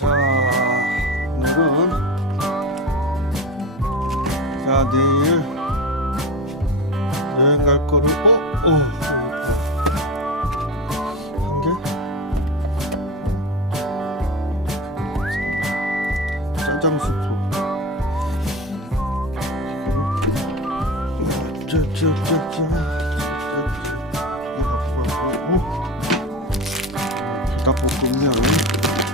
자, 오늘은 자 내일 여행 갈 거를 어, 어, 한 개? 짜장 수프. 불닭볶음면,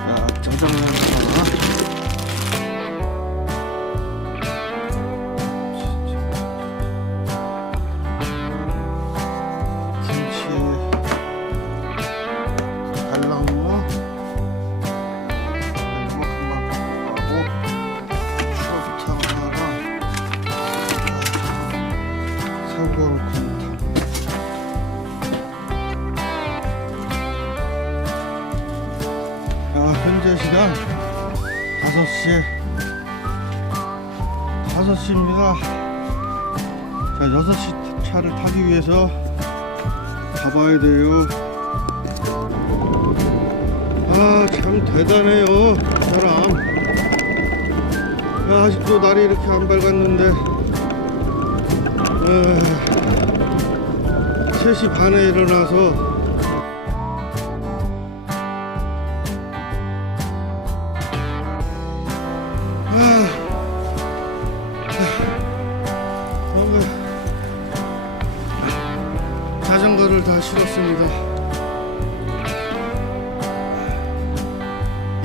야 짜장면 하나. 5시입니다. 자 6시 차를 타기 위해서 가봐야 돼요. 아 참 대단해요 이 사람. 야, 아직도 날이 이렇게 안 밝았는데. 에, 3시 반에 일어나서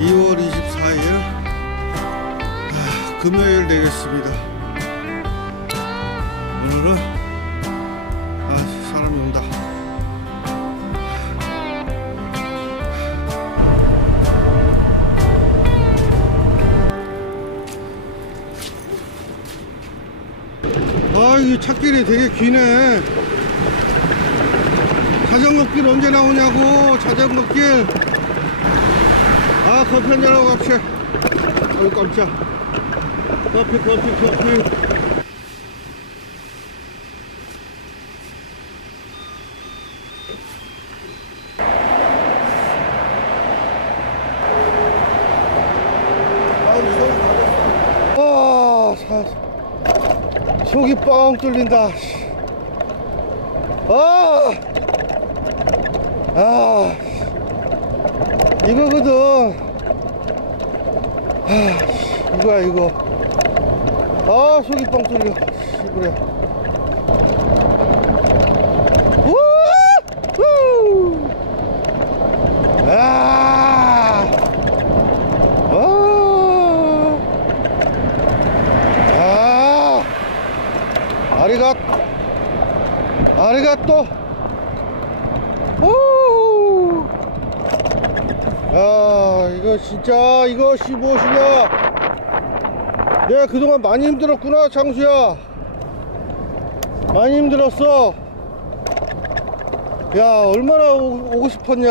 2월 24일 아, 금요일 되겠습니다. 오늘은 아, 사람이 온다. 아, 이 찾길이 되게 기네. 자전거 길 언제 나오냐고, 자전거 길. 아, 커피 한잔하고 갑시다. 아유, 깜짝. 커피, 커피, 커피. 아, 사, 속이 뻥 뚫린다. 씨. 아, 아, 이거거든. 아, 씨, 이거야 이거. 아, 속이 뻥 뚫려. 후! 아, 아. 아, 아리가, 아리가 또. 오, 야, 이거 진짜 이것이 무엇이냐? 내가 그동안 많이 힘들었구나, 장수야. 많이 힘들었어. 야, 얼마나 오, 오고 싶었냐?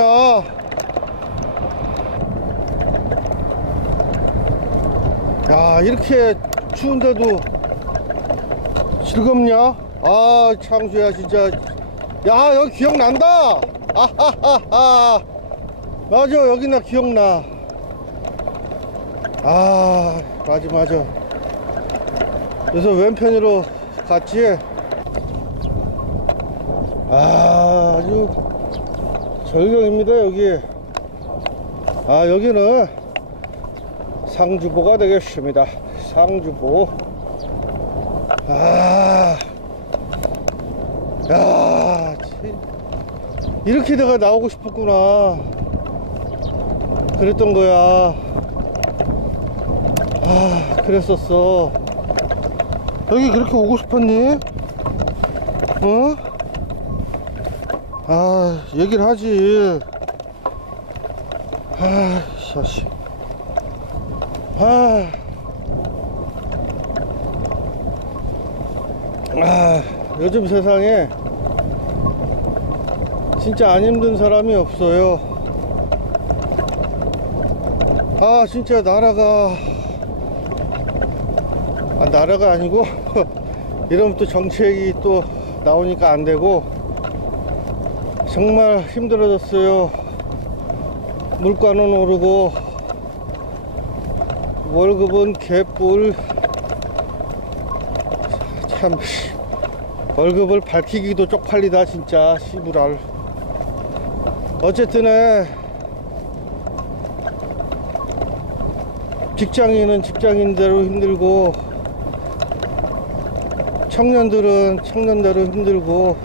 야 이렇게 추운데도 즐겁냐? 아 창수야 진짜 야 여기 기억난다 아하하하 맞아 여기 나 기억나 아 맞아 맞아 그래서 왼편으로 갔지 아 아주 절경입니다 여기 아 여기는 상주보가 되겠습니다. 상주보. 아, 야, 참, 이렇게 내가 나오고 싶었구나. 그랬던 거야. 아, 그랬었어. 여기 그렇게 오고 싶었니? 어? 아, 얘기를 하지. 아, 씨. 아, 아, 요즘 세상에 진짜 안 힘든 사람이 없어요. 아, 진짜 나라가, 아, 나라가 아니고, 이러면 또 정책이 또 나오니까 안 되고, 정말 힘들어졌어요. 물가는 오르고, 월급은 개뿔. 참 씨, 월급을 밝히기도 쪽팔리다 진짜. 씨부랄. 어쨌든 직장인은 직장인대로 힘들고 청년들은 청년대로 힘들고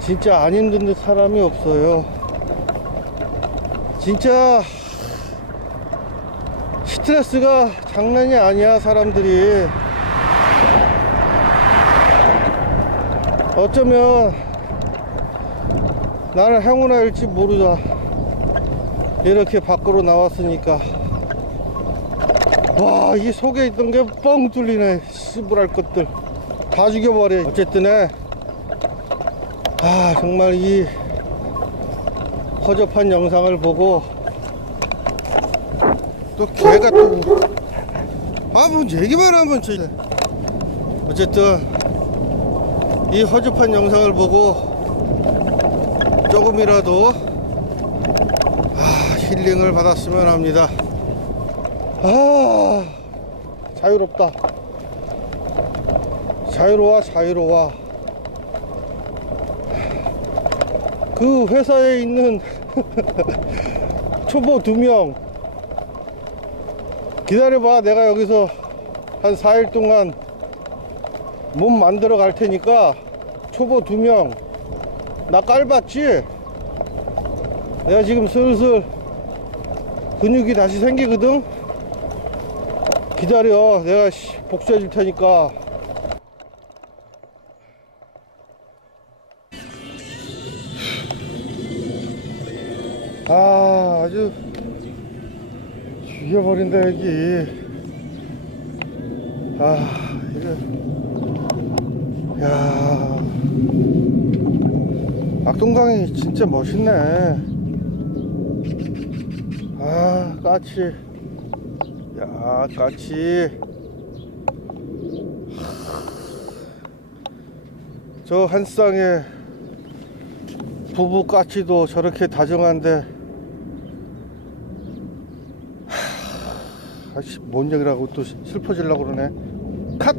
진짜 안 힘든 사람이 없어요. 진짜 스트레스가 장난이 아니야 사람들이. 어쩌면 나는 행운아일지 모르다 이렇게 밖으로 나왔으니까. 와 이 속에 있던 게 뻥 뚫리네 씨부랄 것들 다 죽여버려. 어쨌든 아 정말 이 허접한 영상을 보고 또 개가 또아뭐 얘기만 하면 저 어쨌든 이 허접한 영상을 보고 조금이라도 아 힐링을 받았으면 합니다. 아 자유롭다 자유로워 자유로워 그 회사에 있는 초보 두 명 기다려봐 내가 여기서 한 4일 동안 몸 만들어 갈 테니까 초보 두 명 나 깔봤지? 내가 지금 슬슬 근육이 다시 생기거든? 기다려 내가 씨, 복수해 줄 테니까 죽여버린다 여기. 아 이거. 야. 악동강이 진짜 멋있네. 아 까치. 야 까치. 저 한 쌍에 부부 까치도 저렇게 다정한데 하, 아씨 뭔 얘기라고 또 슬퍼지려고 그러네 컷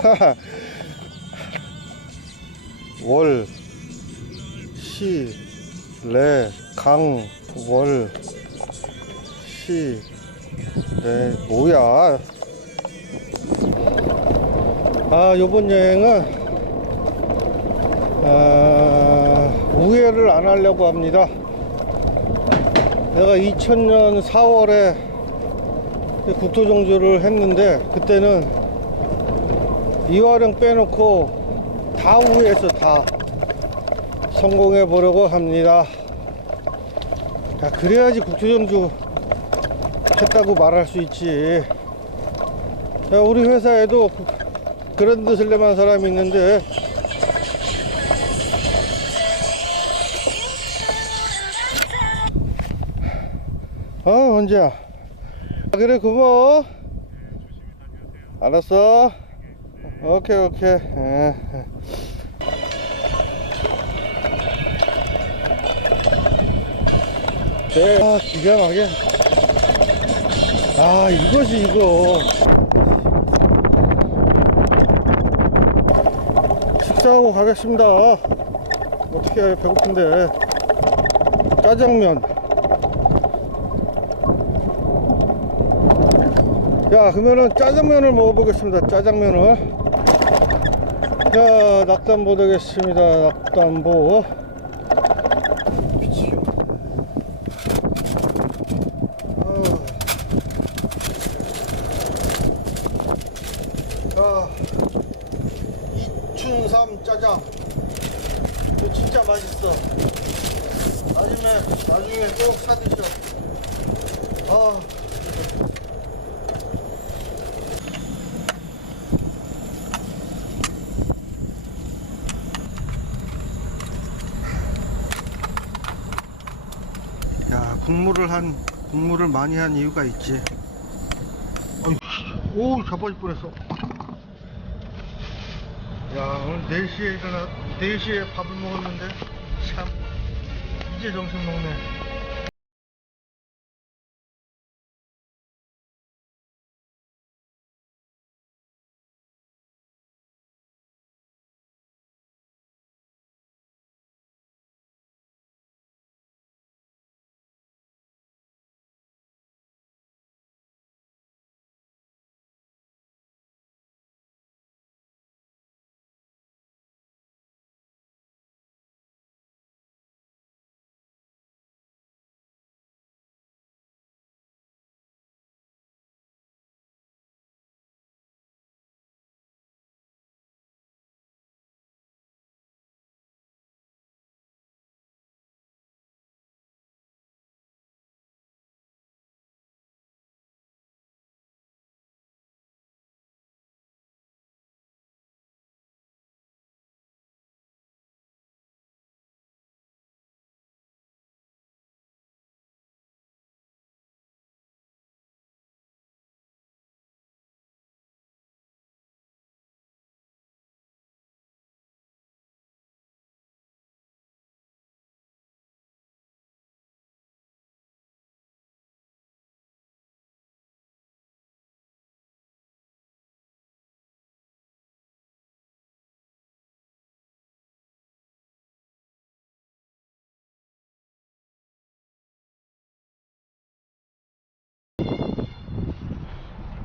월, 시, 레, 강, 월, 시, 레, 뭐야? 아, 요번 여행은, 아, 우회를 안 하려고 합니다. 내가 2000년 4월에 국토종주를 했는데, 그때는 이화령 빼놓고 다 우회해서 다 성공해 보려고 합니다. 야, 그래야지 국토전주 했다고 말할 수 있지. 야, 우리 회사에도 그- 그랜드 슬램한 사람이 있는데 어 언제야. 아, 그래 고마워. 알았어. 오케이 오케이. 예. 네, 아 기가 막혀. 아 이거지 이거. 식사하고 가겠습니다. 어떻게 해 배고픈데. 짜장면 야 그러면은 짜장면을 먹어보겠습니다. 짜장면을. 자 낙담보 되겠습니다. 낙담보 미치겠네 아, 이춘삼 짜장 이거 진짜 맛있어 나중에 나중에 꼭 사드셔 아 야 국물을 한 국물을 많이 한 이유가 있지 오 자빠질 뻔했어 야 오늘 4시에 일어나 4시에 밥을 먹었는데 참 진짜 정신 먹네.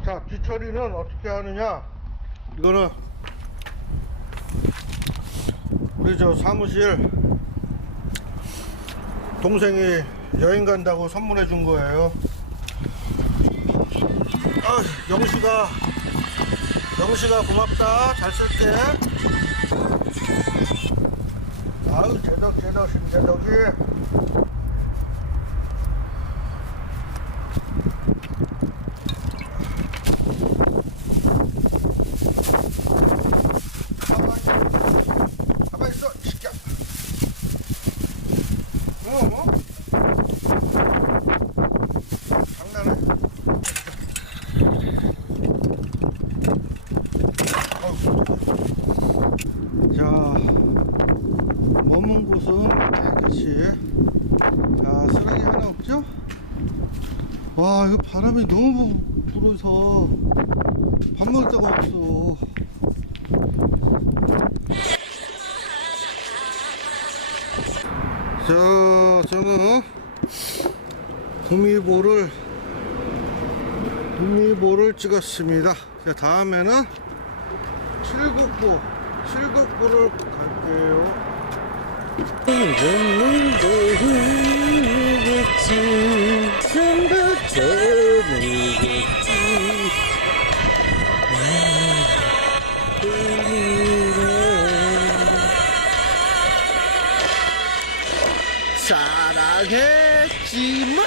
자, 뒤처리는 어떻게 하느냐? 이거는 우리 저 사무실 동생이 여행 간다고 선물해 준 거예요. 아, 영시가 영시가 고맙다. 잘 쓸게. 아유, 제덕 제덕 신제덕이. 가만히, 가만히 있어, 이 새끼야. 어? 장난해? 어휴. 자, 머문 곳은 깨끗이. 자, 쓰레기 하나 없죠? 바람이 너무 불어서 밥 먹을 데가 없어. 자, 저는 구미보를 구미보를 찍었습니다. 자, 다음에는 칠곡보, 칠곡보를 갈게요. 눈물도 흘리겠지. 생각도 흘리겠지 사랑했지만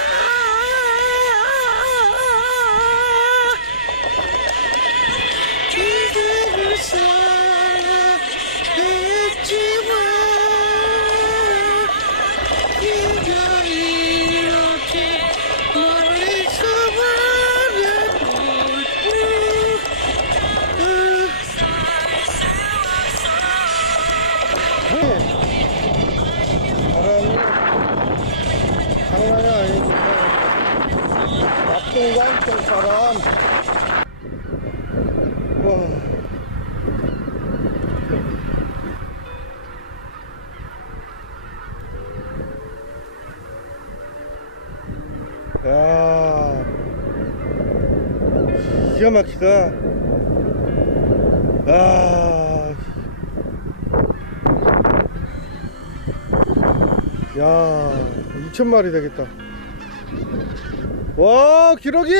야 기가 막히다 아 야, 2천마리 되겠다. 와, 기러기!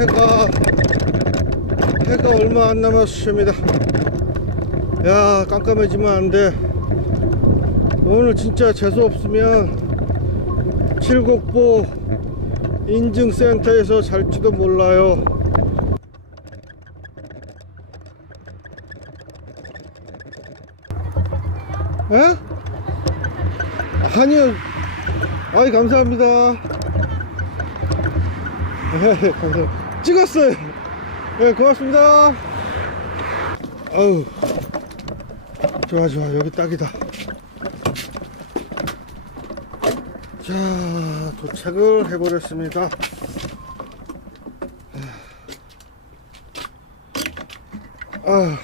해가, 해가 얼마 안 남았습니다. 야, 깜깜해지면 안 돼. 오늘 진짜 재수 없으면 칠곡보 인증센터에서 잘지도 몰라요. 에? 아니요. 아이 감사합니다. 네, 감사합니다. 찍었어요. 네, 고맙습니다. 아우, 좋아 좋아 여기 딱이다. 자 도착을 해버렸습니다. 아,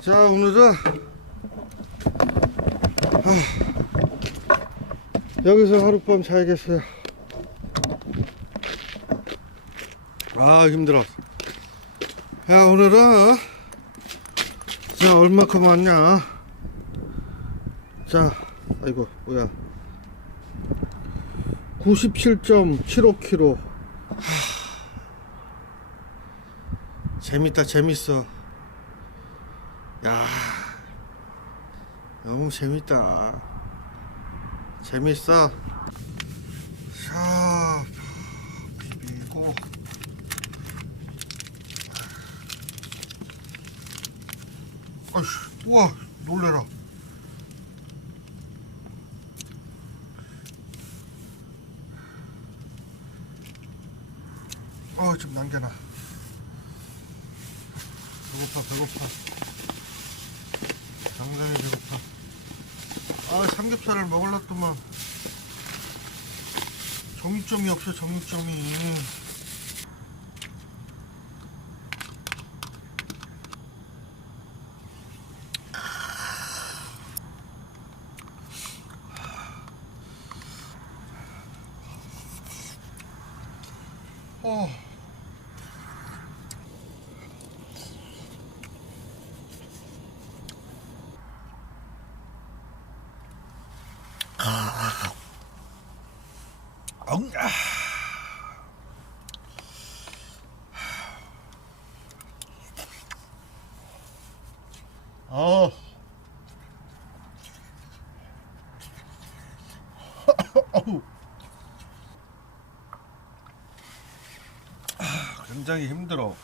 자 오늘은 여기서 하룻밤 자야겠어요. 아 힘들어. 야 오늘은 자 얼마큼 왔냐? 자 아이고 뭐야? 97.75km. 재밌다 재밌어. 야 너무 재밌다. 재밌어. 자, 비비고. 아이씨, 우와, 놀래라. 아, 좀 남겨놔. 배고파, 배고파. 상당히 배고파. 아 삼겹살을 먹을랐더만 정육점이 없어 정육점이 어. 엉, 아. 어. 아, 굉장히 힘들어.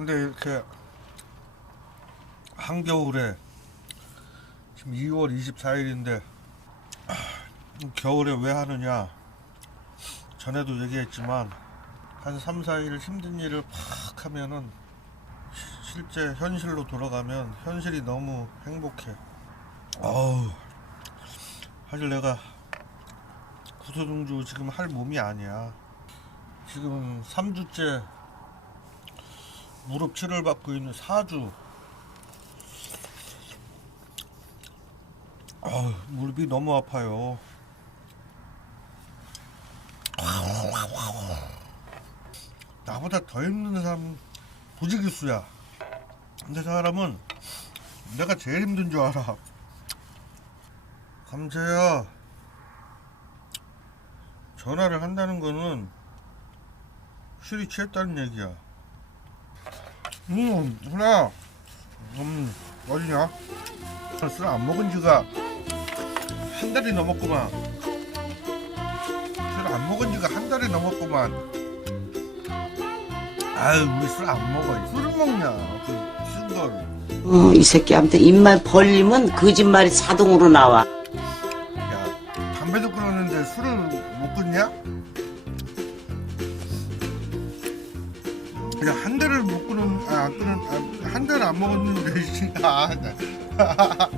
근데 이렇게 한겨울에 지금 2월 24일인데 겨울에 왜 하느냐? 전에도 얘기했지만 한 3, 4일 힘든 일을 팍 하면은 시- 실제 현실로 돌아가면 현실이 너무 행복해. 어우 사실 내가 구소등주 지금 할 몸이 아니야. 지금 3주째 무릎 치료를 받고 있는 4주 아, 무릎이 너무 아파요. 나보다 더 힘든 사람 부지기수야. 근데 저 사람은 내가 제일 힘든 줄 알아. 감자야. 전화를 한다는 거는 술이 취했다는 얘기야. 음, 훈아. 음, 어디냐? 술 안 먹은 지가 한 달이 넘었구만. 술 안 먹은 지가 한 달이 넘었구만. 아유, 왜술안 먹어? 술을 먹냐? 그쓴 걸. 어, 이 새끼한테 입만 벌리면 거짓말이 자동으로 나와. 아, 한 달을 안 먹었는데, 씨. 아, 나. 야,